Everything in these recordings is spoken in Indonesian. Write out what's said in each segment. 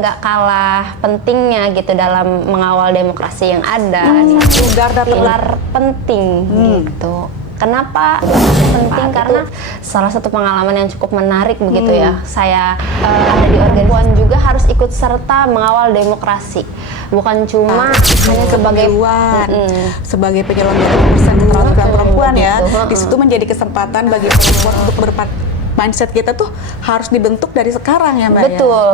nggak kalah pentingnya gitu dalam mengawal demokrasi yang ada. Satu garda pilar penting gitu. Kenapa penting? Karena salah satu pengalaman yang cukup menarik begitu ya. Saya ada di organisasi juga harus ikut serta mengawal demokrasi. Bukan cuma hanya sebagai sebagai penyelenggara keterwakilan perempuan ya. Di situ menjadi kesempatan bagi perempuan untuk mindset kita tuh harus dibentuk dari sekarang ya Mbak. Betul.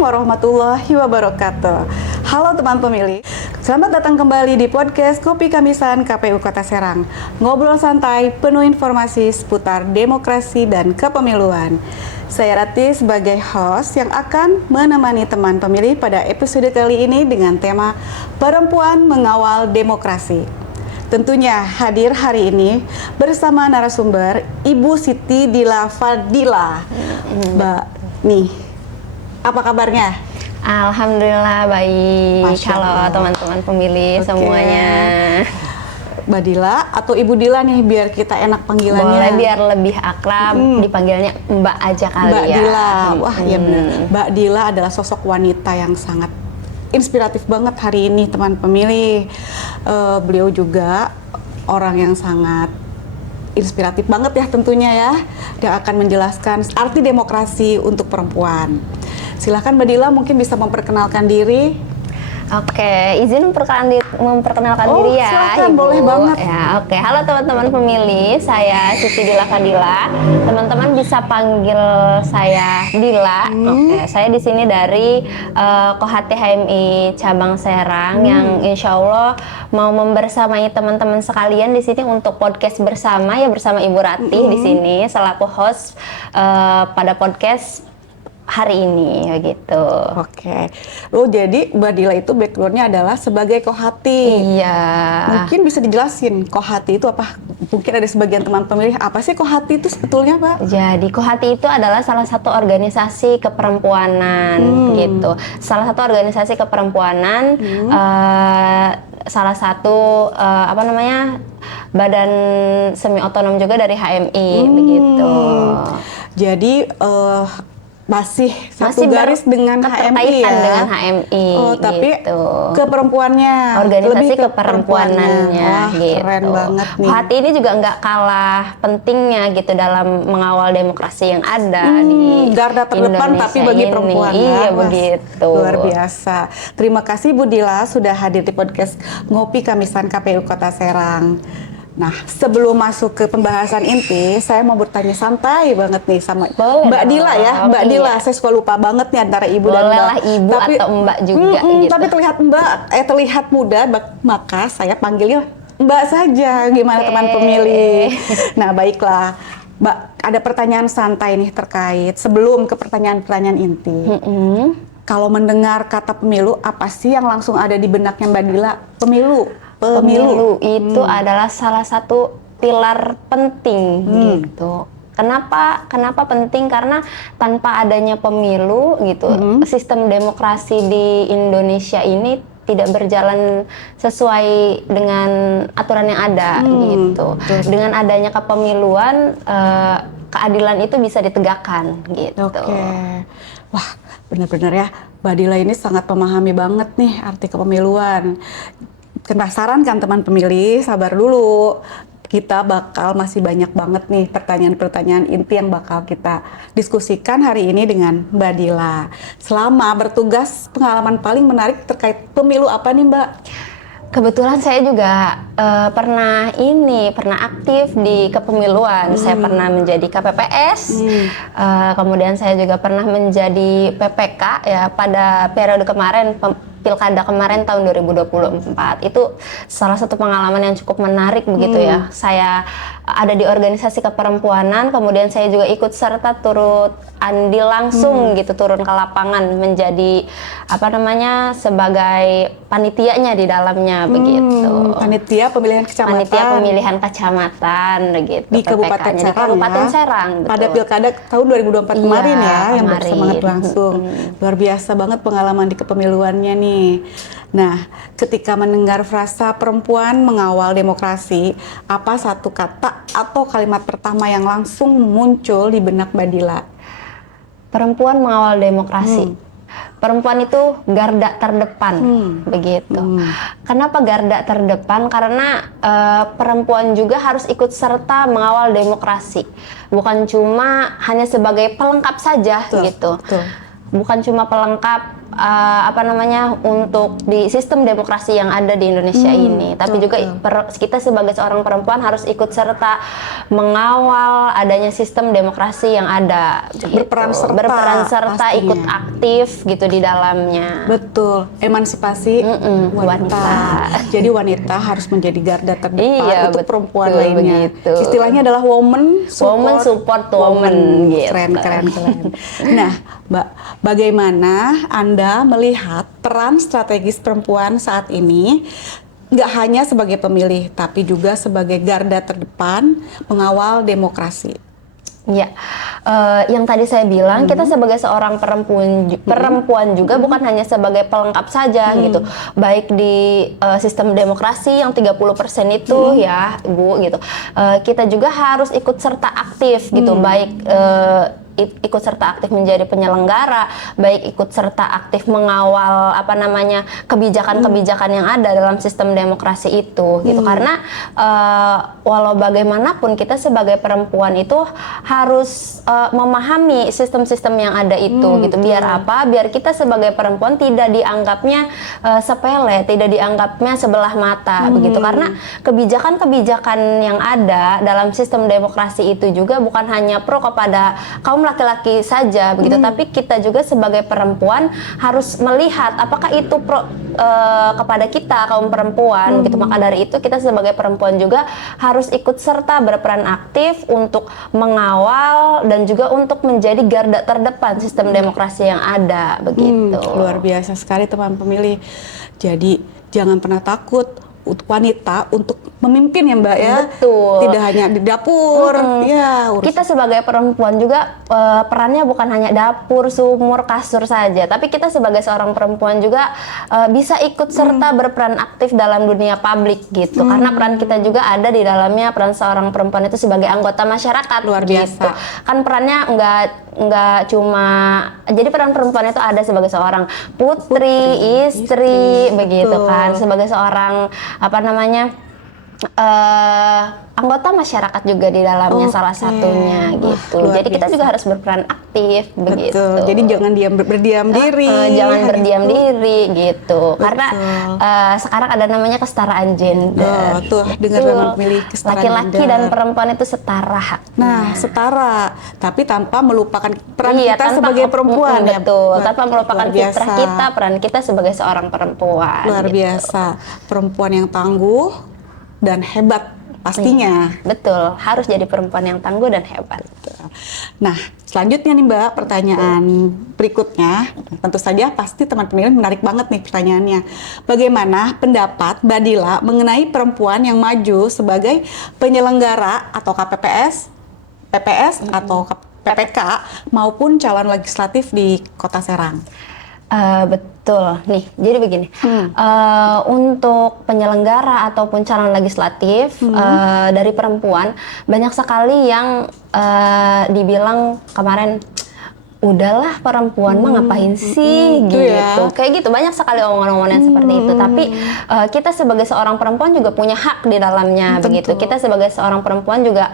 Warahmatullahi wabarakatuh. Halo teman pemilih, selamat datang kembali di podcast Kopi Kamisan KPU Kota Serang. Ngobrol santai, penuh informasi seputar demokrasi dan kepemiluan. Saya Rati sebagai host yang akan menemani teman pemilih pada episode kali ini dengan tema Perempuan Mengawal Demokrasi. Tentunya hadir hari ini bersama narasumber Ibu Siti Dila Fadila. Mbak, nih, apa kabarnya? Alhamdulillah baik. Halo teman-teman pemilih semuanya. Mbak Dila atau Ibu Dila nih biar kita enak panggilannya. Boleh, biar lebih akrab dipanggilnya Mbak aja kali Mbak ya. Dila. Wah, iya benar. Mbak Dila adalah sosok wanita yang sangat inspiratif banget hari ini teman pemilih. Beliau juga orang yang sangat inspiratif banget ya tentunya ya. Dia akan menjelaskan arti demokrasi untuk perempuan. Silahkan Mbak Dila mungkin bisa memperkenalkan diri. Oke, izin memperkenalkan diri ya. Silakan, Ibu. boleh banget. Ya, oke. Halo teman-teman pemilih, saya Siti Dila Fadila. Teman-teman bisa panggil saya Dila. Oke, saya di sini dari Kohati HMI cabang Serang yang insya Allah mau membersamai teman-teman sekalian di sini untuk podcast bersama ya bersama Ibu Rati di sini selaku host pada podcast hari ini gitu. Oke. Jadi Mbak Dila itu backgroundnya adalah sebagai Kohati. Iya. Mungkin bisa dijelasin Kohati itu apa? Mungkin ada sebagian teman pemilih, apa sih Kohati itu sebetulnya, Pak? Jadi Kohati itu adalah salah satu organisasi keperempuanan gitu. Salah satu organisasi keperempuanan, salah satu badan semi otonom juga dari HMI begitu. Jadi masih satu garis dengan HMI ya. Dengan HMI. Oh, tapi gitu. keperempuannya, organisasi lebih keperempuanannya. Wah, gitu. keren banget nih. Kohati ini juga nggak kalah pentingnya gitu dalam mengawal demokrasi yang ada di garda terdepan Indonesia tapi bagi perempuan. Iya begitu. Luar biasa. Terima kasih Bu Dila sudah hadir di podcast Ngopi Kamisan KPU Kota Serang. Nah, sebelum masuk ke pembahasan inti, saya mau bertanya santai banget nih sama Mbak Dila ya. Mbak Dila, saya suka lupa banget nih antara Ibu dan Mbak. Bolehlah Ibu atau Mbak juga gitu. Tapi terlihat muda, maka saya panggilnya Mbak saja. Gimana teman pemilih? Nah, baiklah. Mbak, ada pertanyaan santai nih terkait sebelum ke pertanyaan-pertanyaan inti. Kalau mendengar kata pemilu, apa sih yang langsung ada di benaknya Mbak Dila? Pemilu itu adalah salah satu pilar penting gitu. Kenapa penting? Karena tanpa adanya pemilu gitu, sistem demokrasi di Indonesia ini tidak berjalan sesuai dengan aturan yang ada gitu. Dengan adanya kepemiluan, keadilan itu bisa ditegakkan gitu. Oke. Wah, benar-benar ya, Mbak Dila ini sangat memahami banget nih arti kepemiluan. Penasaran kan teman pemilih? Sabar dulu. Kita bakal masih banyak banget nih pertanyaan-pertanyaan inti yang bakal kita diskusikan hari ini dengan Mbak Dila. Selama bertugas, pengalaman paling menarik terkait pemilu apa nih Mbak? Kebetulan saya juga pernah aktif di kepemiluan. Saya pernah menjadi KPPS, kemudian saya juga pernah menjadi PPK ya pada periode kemarin, pilkada kemarin tahun 2024. Itu salah satu pengalaman yang cukup menarik begitu ya. Saya ada di organisasi keperempuanan, kemudian saya juga ikut serta turut andil langsung gitu, turun ke lapangan menjadi sebagai panitianya di dalamnya begitu. Panitia pemilihan kecamatan. Panitia pemilihan kecamatan begitu. Di Kabupaten PPK-nya, Serang, di Kabupaten Serang, betul. Pada pilkada tahun 2024 Iya, kemarin ya, yang kemarin. bersemangat langsung. Luar biasa banget pengalaman di kepemiluannya nih. Nah, ketika mendengar frasa perempuan mengawal demokrasi, apa satu kata atau kalimat pertama yang langsung muncul di benak Mbak Dila? Perempuan mengawal demokrasi. Perempuan itu garda terdepan, begitu. Kenapa garda terdepan? Karena perempuan juga harus ikut serta mengawal demokrasi, bukan cuma hanya sebagai pelengkap saja, gitu. Betul. Bukan cuma pelengkap untuk di sistem demokrasi yang ada di Indonesia ini, tapi juga kita sebagai seorang perempuan harus ikut serta mengawal adanya sistem demokrasi yang ada, Berperan serta pastinya. Ikut aktif gitu di dalamnya. Betul, emansipasi wanita. Jadi wanita harus menjadi garda terdepan untuk perempuan lainnya. Begitu. Istilahnya adalah woman support woman gitu. Keren. Nah, Mbak, bagaimana Anda melihat peran strategis perempuan saat ini, nggak hanya sebagai pemilih, tapi juga sebagai garda terdepan mengawal demokrasi? Ya, yang tadi saya bilang, kita sebagai seorang perempuan juga bukan hanya sebagai pelengkap saja gitu. Baik di sistem demokrasi yang 30% itu ya, Bu gitu. Kita juga harus ikut serta aktif gitu, baik ikut serta aktif menjadi penyelenggara, baik ikut serta aktif mengawal kebijakan-kebijakan yang ada dalam sistem demokrasi itu gitu. Karena walau bagaimanapun kita sebagai perempuan itu harus memahami sistem-sistem yang ada itu gitu. Biar apa? Biar kita sebagai perempuan tidak dianggapnya sepele, tidak dianggapnya sebelah mata begitu. Karena kebijakan-kebijakan yang ada dalam sistem demokrasi itu juga bukan hanya pro kepada kaum laki-laki saja begitu, tapi kita juga sebagai perempuan harus melihat apakah itu pro kepada kita kaum perempuan gitu. Maka dari itu kita sebagai perempuan juga harus ikut serta berperan aktif untuk mengawal dan juga untuk menjadi garda terdepan sistem demokrasi yang ada begitu. Luar biasa sekali teman pemilih. Jadi jangan pernah takut wanita untuk memimpin ya Mbak ya. Betul. Tidak hanya di dapur. Ya, kita sebagai perempuan juga perannya bukan hanya dapur, sumur, kasur saja, tapi kita sebagai seorang perempuan juga bisa ikut serta berperan aktif dalam dunia publik gitu. Karena peran kita juga ada di dalamnya, peran seorang perempuan itu sebagai anggota masyarakat. Luar biasa. Gitu. Kan perannya nggak cuma, jadi peran perempuan itu ada sebagai seorang putri, istri begitu kan, sebagai seorang anggota masyarakat juga di dalamnya salah satunya gitu. Jadi kita juga harus berperan aktif begitu. Jadi jangan berdiam diri. Jangan berdiam diri gitu. Karena sekarang ada namanya kesetaraan gender. Tuh, dengar teman pemilih, kesetaraan laki-laki dan perempuan itu setara haknya. Nah, setara, tapi tanpa melupakan peran kita sebagai perempuan ya. Betul, tanpa melupakan fitrah kita, peran kita sebagai seorang perempuan. Luar biasa. Perempuan yang tangguh dan hebat pastinya. Betul, harus jadi perempuan yang tangguh dan hebat. Nah, selanjutnya nih Mbak, pertanyaan berikutnya. Tentu saja pasti teman pemilih menarik banget nih pertanyaannya. Bagaimana pendapat Mbak Dila mengenai perempuan yang maju sebagai penyelenggara atau KPPS, PPS atau PPK maupun calon legislatif di Kota Serang? Betul nih, jadi begini, untuk penyelenggara ataupun calon legislatif dari perempuan banyak sekali yang dibilang kemarin, udahlah perempuan mah ngapain sih gitu ya? Kayak gitu, banyak sekali omongan-omongan seperti itu. Tapi kita sebagai seorang perempuan juga punya hak di dalamnya begitu. Kita sebagai seorang perempuan juga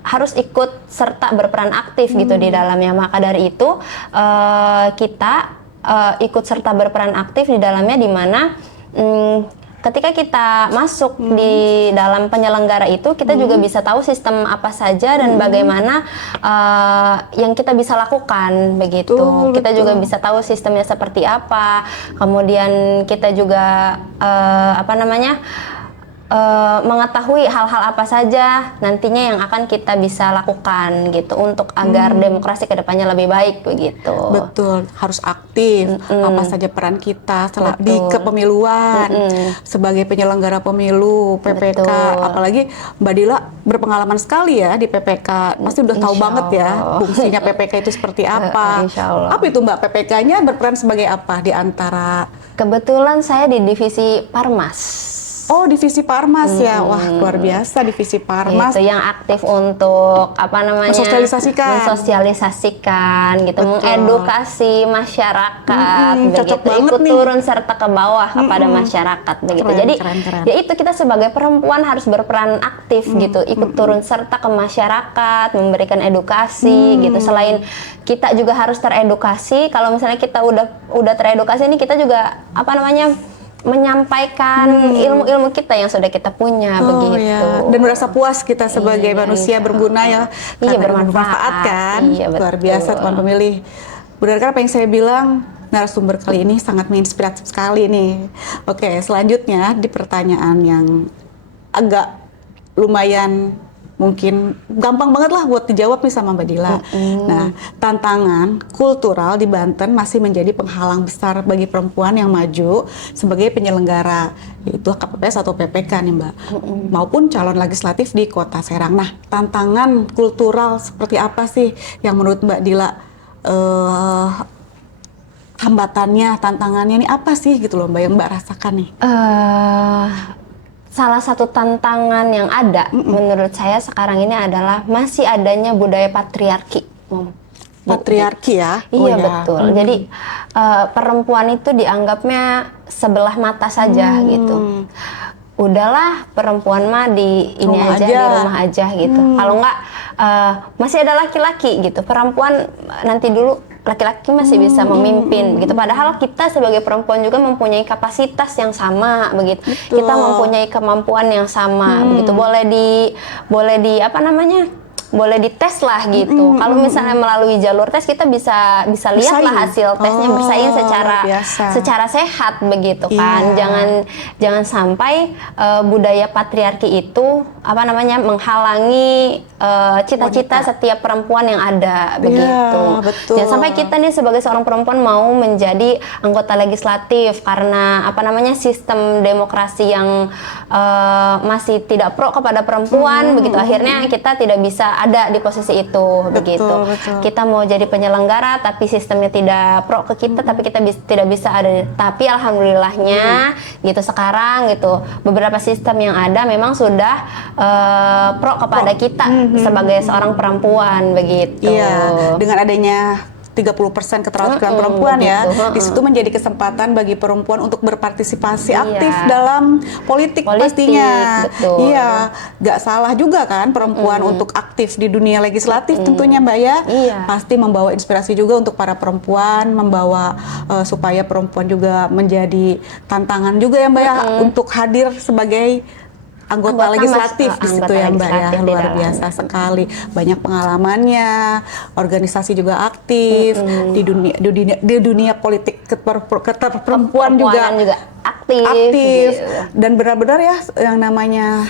harus ikut serta berperan aktif gitu di dalamnya. Maka dari itu kita ikut serta berperan aktif di dalamnya, di mana ketika kita masuk di dalam penyelenggara itu, kita juga bisa tahu sistem apa saja dan bagaimana yang kita bisa lakukan begitu. Kita juga bisa tahu sistemnya seperti apa. Kemudian kita juga mengetahui hal-hal apa saja nantinya yang akan kita bisa lakukan gitu untuk agar demokrasi kedepannya lebih baik begitu. Betul, harus aktif. Apa saja peran kita di kepemiluan sebagai penyelenggara pemilu, PPK. Betul. Apalagi Mbak Dila berpengalaman sekali ya di PPK. Pasti udah tahu Insya banget ya Allah. fungsinya PPK itu seperti apa. Insya Allah. Apa itu Mbak, PPK-nya berperan sebagai apa di antara? Kebetulan saya di divisi Parmas. Oh, divisi Parmas ya. Wah, luar biasa divisi Parmas. Itu yang aktif untuk mensosialisasikan gitu, Betul. mengedukasi masyarakat begitu, cocok banget ikut nih. turun serta ke bawah kepada masyarakat begitu. Keren, Jadi keren. ya itu kita sebagai perempuan harus berperan aktif gitu, ikut turun serta ke masyarakat, memberikan edukasi gitu. Selain kita juga harus teredukasi, kalau misalnya kita udah teredukasi ini kita juga menyampaikan ilmu-ilmu kita yang sudah kita punya begitu. Ya. Dan merasa puas kita sebagai manusia berguna ya. Iya, Karena bermanfaat kan. Iya, Luar betul. biasa teman pemilih. Benar kan apa yang saya bilang? Narasumber kali ini sangat menginspiratif sekali nih. Oke, selanjutnya di pertanyaan yang agak lumayan mungkin gampang banget lah buat dijawab nih sama Mbak Dila. Nah, tantangan kultural di Banten masih menjadi penghalang besar bagi perempuan yang maju sebagai penyelenggara, yaitu KPPS atau PPK nih Mbak, maupun calon legislatif di Kota Serang. Nah, tantangan kultural seperti apa sih yang menurut Mbak Dila hambatannya, tantangannya ini apa sih gitu loh Mbak yang Mbak rasakan nih? Salah satu tantangan yang ada menurut saya sekarang ini adalah masih adanya budaya patriarki. Patriarki ya? Iya betul. Jadi perempuan itu dianggapnya sebelah mata saja gitu. Udahlah perempuan mah di Rumah di rumah aja gitu. Kalau enggak masih ada laki-laki gitu. Perempuan nanti dulu laki-laki masih bisa memimpin gitu. Padahal kita sebagai perempuan juga mempunyai kapasitas yang sama begitu. Betul. Kita mempunyai kemampuan yang sama begitu. Boleh dites lah gitu. Kalau misalnya melalui jalur tes kita bisa lihatlah hasil tesnya, bersaing secara sehat begitu kan. Jangan sampai budaya patriarki itu menghalangi cita-cita setiap perempuan yang ada begitu. Betul. Jangan sampai kita nih sebagai seorang perempuan mau menjadi anggota legislatif karena sistem demokrasi yang masih tidak pro kepada perempuan begitu. Akhirnya kita tidak bisa ada di posisi itu begitu. Kita mau jadi penyelenggara tapi sistemnya tidak pro ke kita, tapi kita tidak bisa ada. Tapi alhamdulillahnya gitu sekarang gitu beberapa sistem yang ada memang sudah pro kepada kita sebagai seorang perempuan begitu. Iya, dengan adanya 30% keterwakilan perempuan ya, di situ menjadi kesempatan bagi perempuan untuk berpartisipasi aktif dalam politik pastinya. Betul. Iya, nggak salah juga kan perempuan untuk aktif di dunia legislatif tentunya Mbak ya. Iya. Pasti membawa inspirasi juga untuk para perempuan, membawa supaya perempuan juga menjadi tantangan juga ya Mbak ya untuk hadir sebagai anggota legislatif di situ ya Mbak ya, luar biasa sekali, banyak pengalamannya, organisasi juga aktif di dunia politik perempuan juga aktif gitu. Dan benar-benar ya yang namanya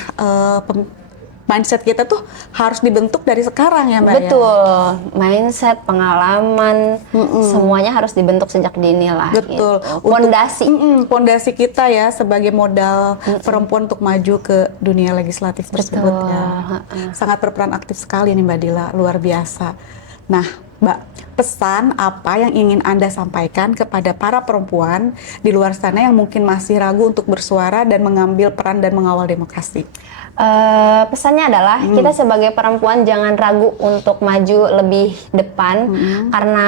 mindset kita tuh harus dibentuk dari sekarang ya Mbak. Betul, mindset, pengalaman, semuanya harus dibentuk sejak dini lah. Betul. Gitu. Pondasi kita ya sebagai modal perempuan untuk maju ke dunia legislatif tersebut ya. Sangat berperan aktif sekali nih Mbak Dila, luar biasa. Nah Mbak, pesan apa yang ingin Anda sampaikan kepada para perempuan di luar sana yang mungkin masih ragu untuk bersuara dan mengambil peran dan mengawal demokrasi? Pesannya adalah kita sebagai perempuan jangan ragu untuk maju lebih depan karena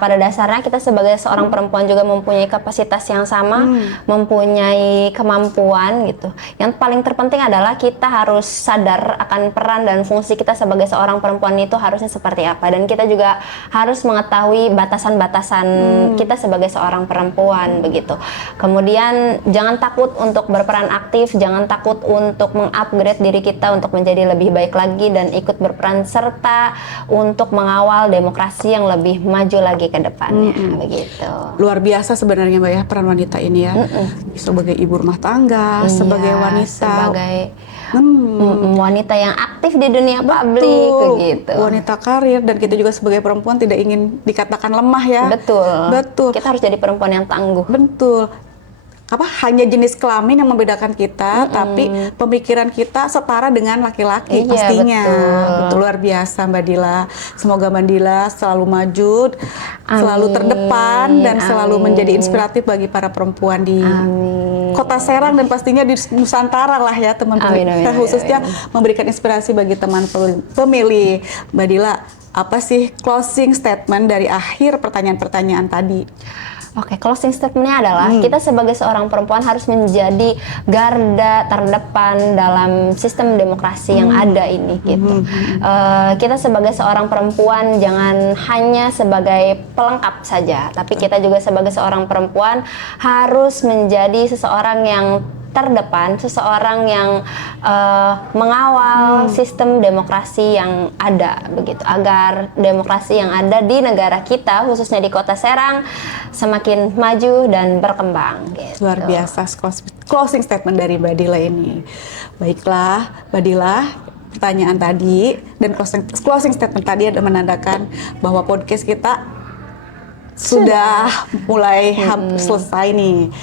pada dasarnya kita sebagai seorang perempuan juga mempunyai kapasitas yang sama, mempunyai kemampuan gitu. Yang paling terpenting adalah kita harus sadar akan peran dan fungsi kita sebagai seorang perempuan itu harusnya seperti apa, dan kita juga harus mengetahui batasan-batasan kita sebagai seorang perempuan begitu. Kemudian jangan takut untuk berperan aktif, jangan takut untuk mengupgrade mengupgrade diri kita untuk menjadi lebih baik lagi dan ikut berperan serta untuk mengawal demokrasi yang lebih maju lagi ke depannya. Begitu. Luar biasa sebenarnya Mbak ya peran wanita ini ya. Sebagai ibu rumah tangga, sebagai wanita, sebagai wanita yang aktif di dunia publik, begitu. Wanita karir, dan kita juga sebagai perempuan tidak ingin dikatakan lemah ya. Betul. Kita harus jadi perempuan yang tangguh. Betul. Hanya jenis kelamin yang membedakan kita, tapi pemikiran kita setara dengan laki-laki pastinya. Betul, luar biasa Mbak Dila. Semoga Mbak Dila selalu maju, selalu terdepan, dan selalu menjadi inspiratif bagi para perempuan di Kota Serang dan pastinya di Nusantara lah ya teman-teman. Khususnya memberikan inspirasi bagi teman pemilih. Mbak Dila, apa sih closing statement dari akhir pertanyaan-pertanyaan tadi? Oke, closing statement-nya adalah kita sebagai seorang perempuan harus menjadi garda terdepan dalam sistem demokrasi yang ada ini gitu. Kita sebagai seorang perempuan jangan hanya sebagai pelengkap saja, tapi kita juga sebagai seorang perempuan harus menjadi seseorang yang terdepan, seseorang yang mengawal sistem demokrasi yang ada begitu, agar demokrasi yang ada di negara kita khususnya di Kota Serang semakin maju dan berkembang gitu. Luar biasa closing statement dari Mbak Dila ini. Baiklah Mbak Dila, pertanyaan tadi dan closing statement tadi ada menandakan bahwa podcast kita sudah mulai selesai nih.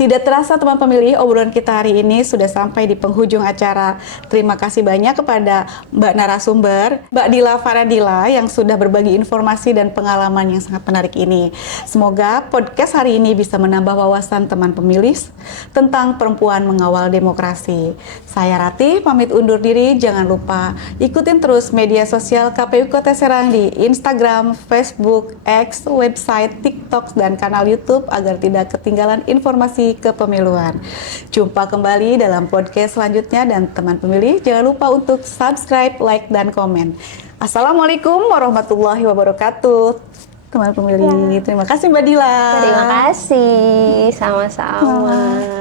Tidak terasa teman pemilih, obrolan kita hari ini sudah sampai di penghujung acara. Terima kasih banyak kepada Mbak narasumber, Mbak Dila Faradila yang sudah berbagi informasi dan pengalaman yang sangat menarik ini. Semoga podcast hari ini bisa menambah wawasan teman pemilih tentang perempuan mengawal demokrasi. Saya Ratih, pamit undur diri. Jangan lupa ikutin terus media sosial KPU Kota Serang di Instagram, Facebook, X, website, TikTok, dan kanal YouTube agar tidak ketinggalan informasi kepemiluan. Jumpa kembali dalam podcast selanjutnya dan teman pemilih jangan lupa untuk subscribe, like, dan komen. Assalamualaikum warahmatullahi wabarakatuh. Teman pemilih, terima kasih Mbak Dila. Terima kasih, sama-sama.